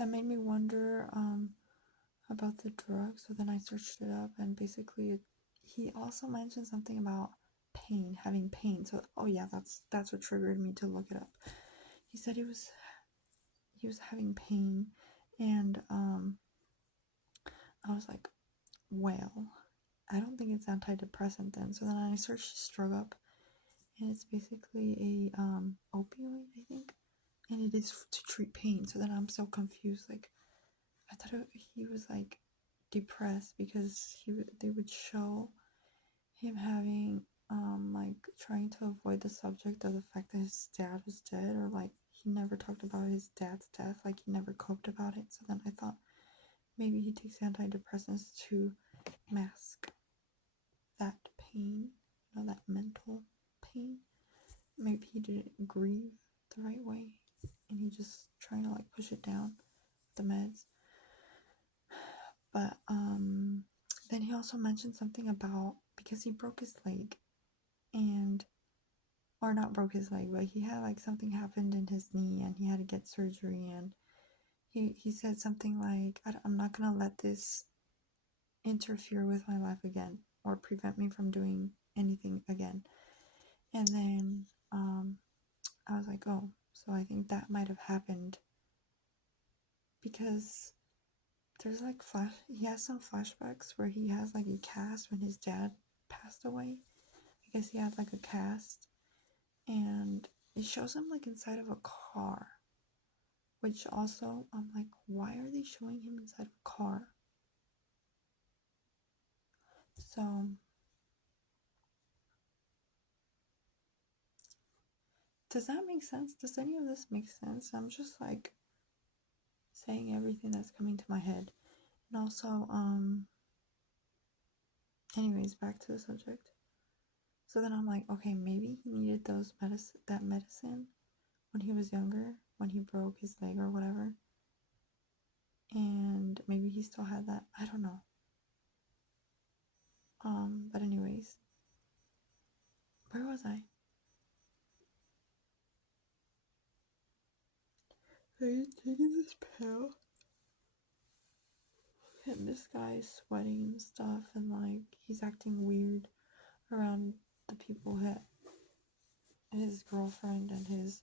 that made me wonder about the drug. So then I searched it up, and basically, he also mentioned something about pain, having pain. So oh yeah, that's what triggered me to look it up. He said he was having pain, and I was like, well, I don't think it's antidepressant then. So then I searched this drug up, and it's basically a opioid, I think, and it is to treat pain. So then I'm so confused. Like I thought he was like depressed because they would show him having like trying to avoid the subject of the fact that his dad was dead, or like he never talked about his dad's death, like he never coped about it. So then I thought maybe he takes antidepressants to mask that pain, that mental pain. Maybe he didn't grieve the right way, and he just trying to like push it down with the meds. But then he also mentioned something about, because he broke his leg, and or not broke his leg, but he had like something happened in his knee, and he had to get surgery, and he said something like, I'm not gonna let this interfere with my life again, or prevent me from doing anything again. And then I was like, oh, so I think that might have happened, because there's like he has some flashbacks where he has like a cast when his dad passed away. I guess he had like a cast, and it shows him like inside of a car, which also I'm like, why are they showing him inside of a car? So does that make sense? Does any of this make sense? I'm just like saying everything that's coming to my head. And also, anyways, back to the subject. So then I'm like, okay, maybe he needed that medicine when he was younger, when he broke his leg or whatever. And maybe he still had that. I don't know. But anyways, where was I? I taking this pill, and this guy is sweating and stuff, and like he's acting weird around the people, his girlfriend and his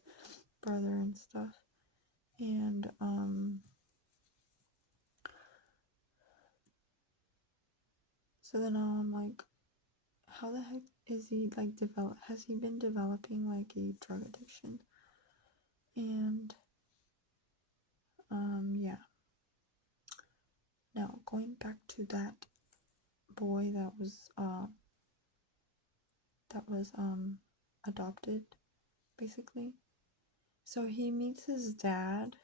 brother and stuff. And so then I'm like, how the heck is he like has he been developing like a drug addiction? And yeah. Now going back to that boy that was adopted, basically. So he meets his dad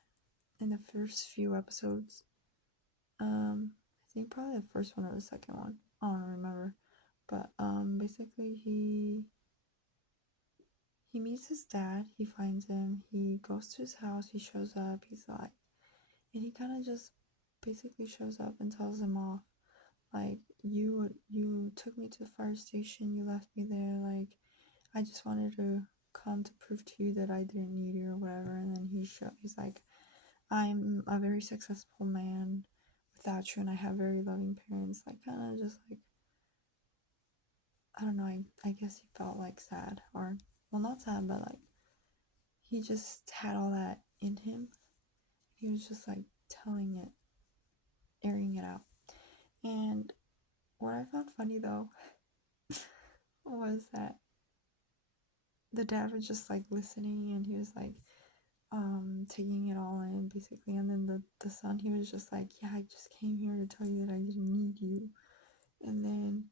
in the first few episodes. I think probably the first one or the second one. I don't remember. But basically he meets his dad, he finds him, he goes to his house, he shows up, he's like, and he kind of just basically shows up and tells him off, like, you took me to the fire station, you left me there, like, I just wanted to come to prove to you that I didn't need you or whatever. And then he's like, I'm a very successful man without you, and I have very loving parents. Like, kind of just like, I don't know, I guess he felt like sad, or, well, not sad, but like, he just had all that in him. He was just like telling it, airing it out. And what I found funny though was that the dad was just like listening, and he was like taking it all in basically. And then the son, he was just like, yeah, I just came here to tell you that I didn't need you. And then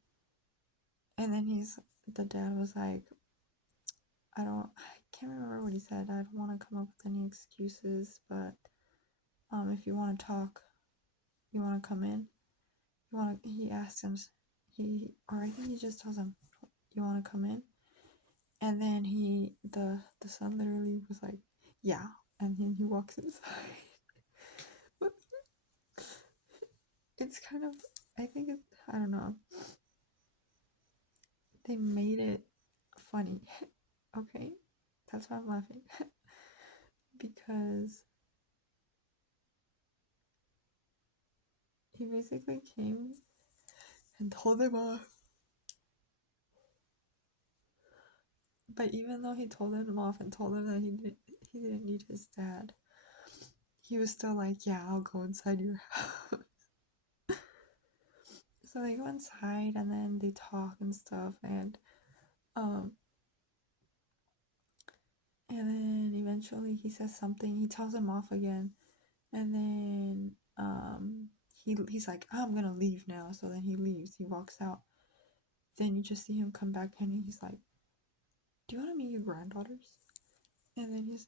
the dad was like, I can't remember what he said. I don't want to come up with any excuses, but if you want to talk, you want to come in, he asks him, or I think he just tells him, you want to come in? And then the son literally was like, yeah. And then he walks inside. It's kind of, I think I don't know, they made it funny. Okay, that's why I'm laughing. Because he basically came and told him off. But even though he told him off and told him that he didn't need his dad, he was still like, yeah, I'll go inside your house. So they go inside and then they talk and stuff, um and then eventually he says something, he tells him off again, and then he's like, I'm gonna leave now. So then he leaves, he walks out. Then you just see him come back and he's like, do you want to meet your granddaughters? And then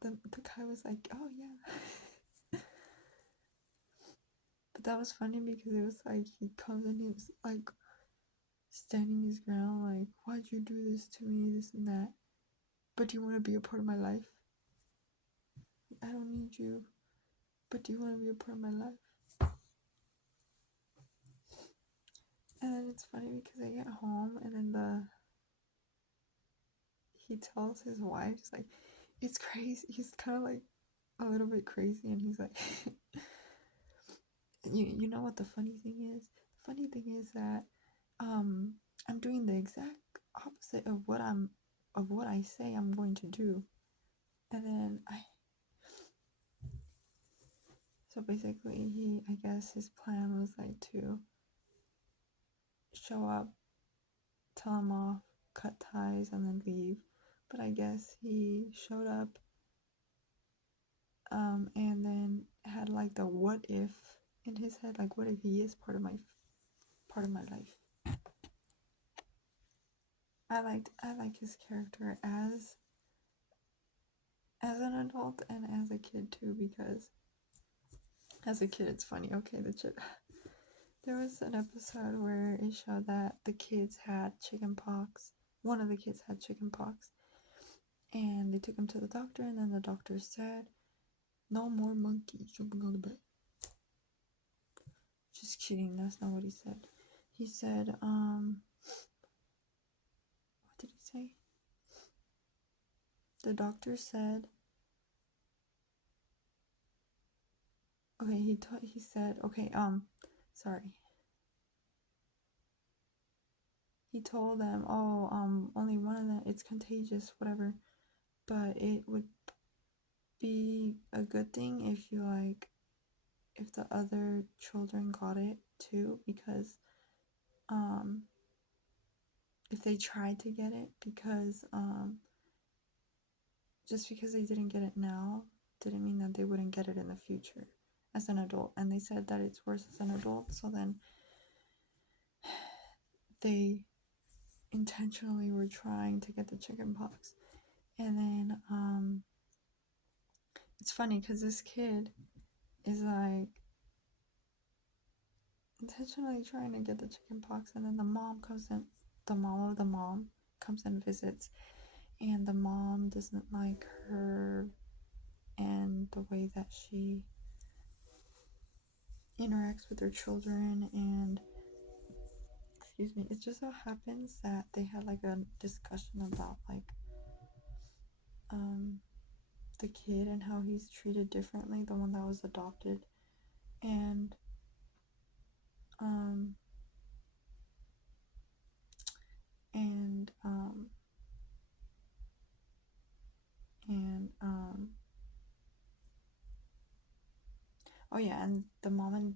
the guy was like, oh yeah. But that was funny because it was like he comes and he was like standing his ground, like, why'd you do this to me, this and that, but do you want to be a part of my life? I don't need you, but do you want to be a part of my life? And then it's funny because I get home and then he tells his wife, he's like, it's crazy. He's kind of like a little bit crazy, and he's like, you know what the funny thing is? The funny thing is that I'm doing the exact opposite of what I say I'm going to do. And then so basically I guess his plan was like to show up, tell him off, cut ties, and then leave. But I guess he showed up, and then had like the what if in his head, like what if he is part of my life. I like his character as an adult and as a kid too, because as a kid it's funny. Okay, there was an episode where it showed that the kids had chicken pox. One of the kids had chicken pox, and they took him to the doctor, and then the doctor said, no more monkeys jumping on the bed. Just kidding, that's not what he said. He said, what did he say? The doctor said, okay, he said, okay, sorry. He told them, oh, only one of them, it's contagious, whatever, but it would be a good thing if the other children got it too, because if they tried to get it, because just because they didn't get it now didn't mean that they wouldn't get it in the future as an adult. And they said that it's worse as an adult, so then they intentionally were trying to get the chicken pox. And then it's funny because this kid is like intentionally trying to get the chicken pox, and then the mom of the mom comes and visits, and the mom doesn't like her and the way that she interacts with her children. And excuse me, it just so happens that they had like a discussion about like the kid and how he's treated differently, the one that was adopted. And um and um and oh yeah, and the mom and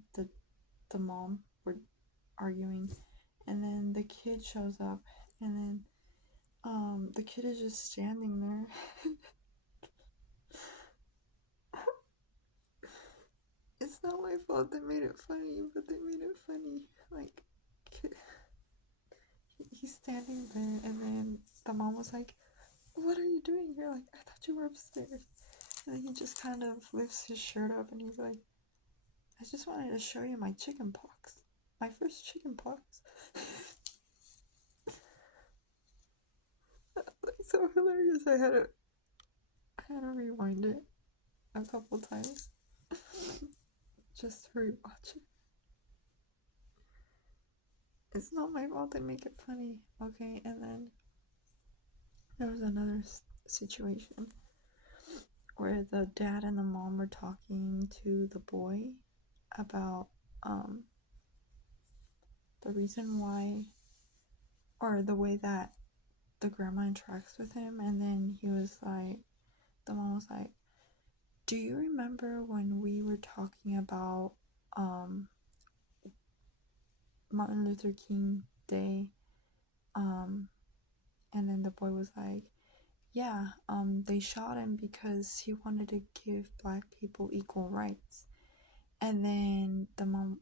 the mom were arguing, and then the kid shows up, and then the kid is just standing there. It's not my fault they made it funny, but they made it funny. Like, he's standing there, and then the mom was like, what are you doing here? Like, I thought you were upstairs. And then he just kind of lifts his shirt up, and he's like, I just wanted to show you my chicken pox. My first chicken pox. Like, so hilarious. I had to rewind it a couple times just to rewatch it. It's not my fault they make it funny. Okay, and then there was another situation where the dad and the mom were talking to the boy about um the reason why, or the way that the grandma interacts with him. And then he was like, the mom was like, do you remember when we were talking about Martin Luther King Day? And then the boy was like, yeah, they shot him because he wanted to give black people equal rights. And then the mom,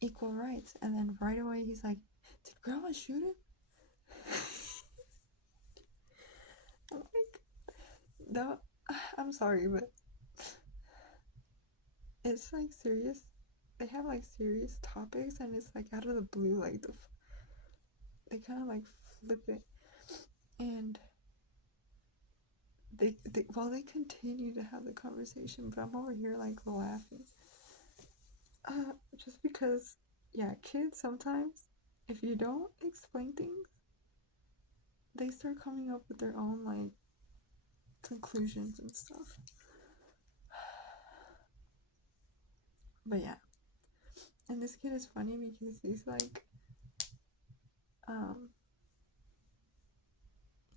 equal rights. And then right away he's like, did grandma shoot him? I'm like, no, I'm sorry, but it's like serious. They have like serious topics, and it's like out of the blue, like they kind of like flip it, and they continue to have the conversation, but I'm over here like laughing, just because, yeah, kids sometimes, if you don't explain things, they start coming up with their own like conclusions and stuff. But yeah, and this kid is funny because um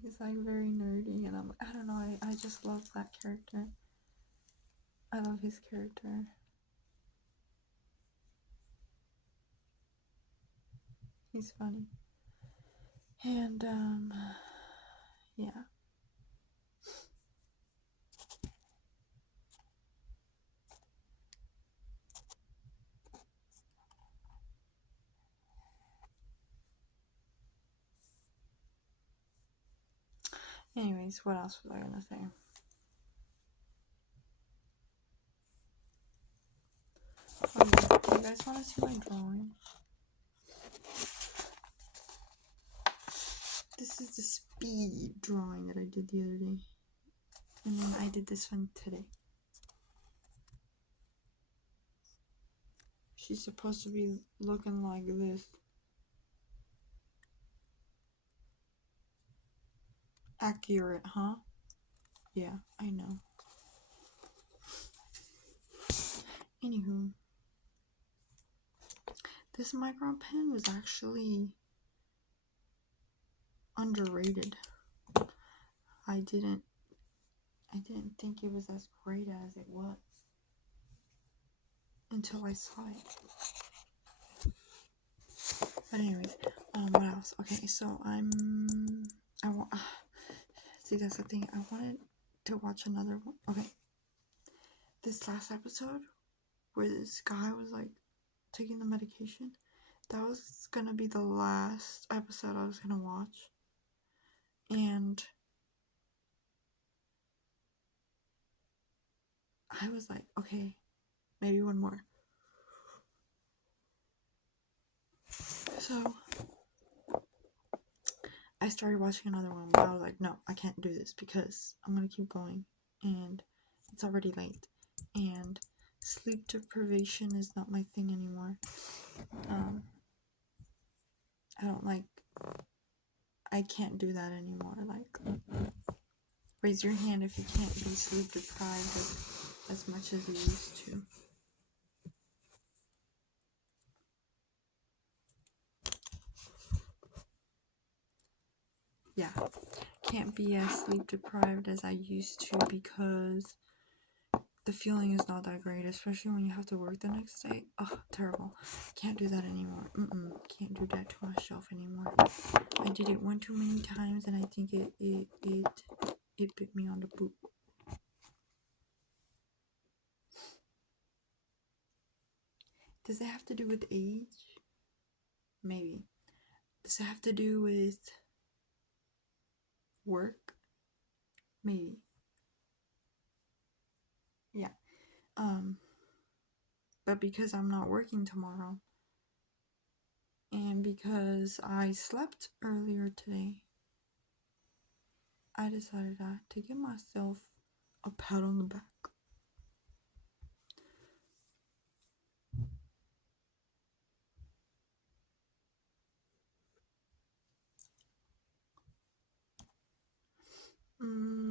he's like very nerdy, and I don't know, I just love that character. I love his character. He's funny. And yeah. Anyways, what else was I gonna say? Oh yeah, you guys wanna see my drawing? This is the speed drawing that I did the other day. And then I did this one today. She's supposed to be looking like this. Accurate, huh? Yeah, I know. Anywho, this Micron pen was actually underrated. I didn't think it was as great as it was until I saw it. But anyways, what else? Okay, so I want. See, that's the thing. I wanted to watch another one. Okay, this last episode where this guy was like taking the medication, that was gonna be the last episode I was gonna watch, and I was like, okay, maybe one more. So I started watching another one, but I was like, no, I can't do this because I'm gonna keep going, and it's already late, and sleep deprivation is not my thing anymore. I don't like. I can't do that anymore. Like, raise your hand if you can't be sleep deprived as much as you used to. Yeah, can't be as sleep deprived as I used to because the feeling is not that great, especially when you have to work the next day. Oh, terrible. Can't do that anymore. Can't do that to myself anymore. I did it one too many times, and I think it bit me on the boot. Does it have to do with age? Maybe. Does it have to do with work? Maybe. Yeah. But because I'm not working tomorrow, and because I slept earlier today, I decided to give myself a pat on the back.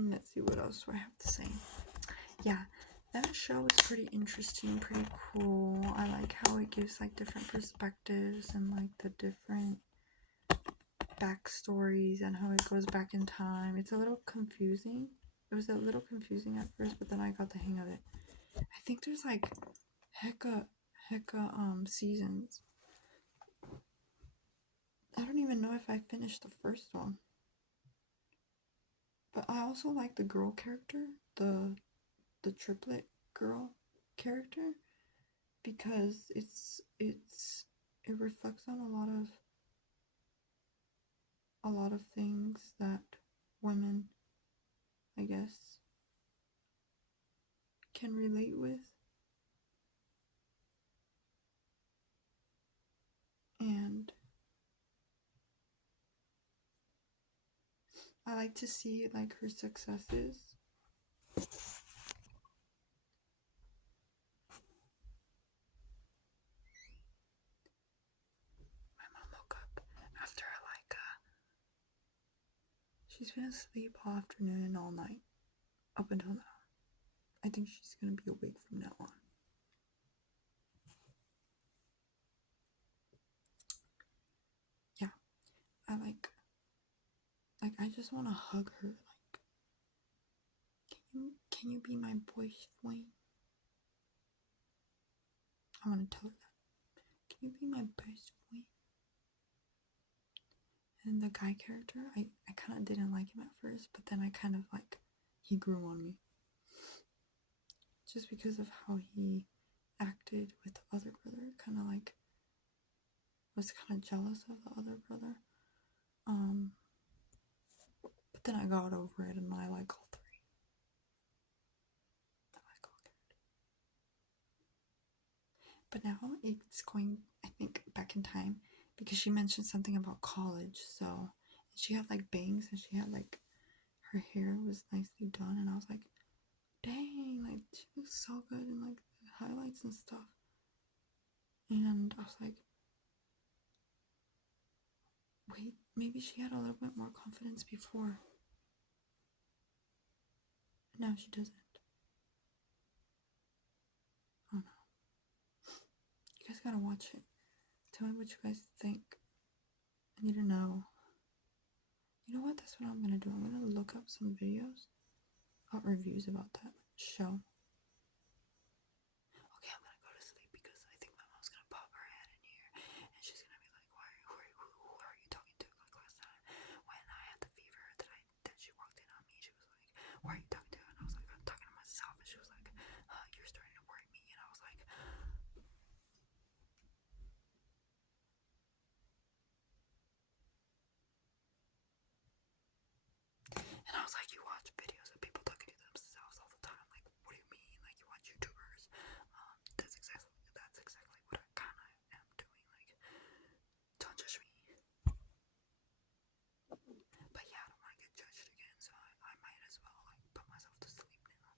Let's see, what else do I have to say? Yeah, that show is pretty interesting, pretty cool. I like how it gives like different perspectives and like the different backstories and how it goes back in time. It's a little confusing. It was a little confusing at first, but then I got the hang of it. I think there's like hecka seasons. I don't even know if I finished the first one. But I also like the girl character, the triplet girl character, because it reflects on a lot of things that women, I guess, can relate with. And I like to see like her successes. My mom woke up after she's been asleep all afternoon and all night up until now. I think she's gonna be awake from now on. Yeah, I I just want to hug her. Like, can you be my boy's Wayne? I want to tell her that. Can you be my best Wayne? And the guy character, I kind of didn't like him at first, but then I kind of like he grew on me. Just because of how he acted with the other brother, kind of like was kind of jealous of the other brother. But then I got over it and I like all three. I like all characters. But now it's going, I think, back in time because she mentioned something about college. So she had like bangs and she had like her hair was nicely done, and I was like, dang, like she looks so good in like the highlights and stuff. And I was like, wait, maybe she had a little bit more confidence before. Now she doesn't. Oh no. You guys gotta watch it. Tell me what you guys think. I need to know. You know what? That's what I'm gonna do. I'm gonna look up some videos about reviews about that show. Okay, I'm gonna go to sleep because I think my mom's gonna pop her head in here and she's gonna be like, who are you talking to? Like last time when I had the fever that she walked in on me, she was like, why are you talking to? And I was like, I'm talking to myself. And she was like, you're starting to worry me. And I was like, you watch videos of people talking to themselves all the time. Like, what do you mean? Like, you watch YouTubers? That's exactly what I kind of am doing. Like, don't judge me. But yeah, I don't want to get judged again, so I might as well like put myself to sleep now.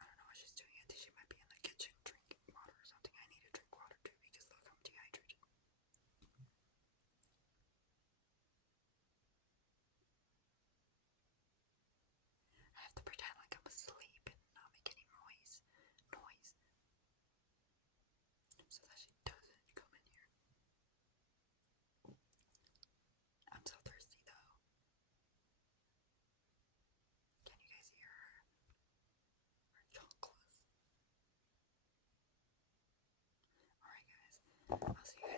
I don't know what she's doing. I think she might be in the kitchen drinking water or something. I need to drink water too because look, I'm dehydrated. I have to pretend like I'm asleep and not make any noise, so that she doesn't come in here. I'm so thirsty though. Can you guys hear her? Her chocolates. Alright guys, I'll see you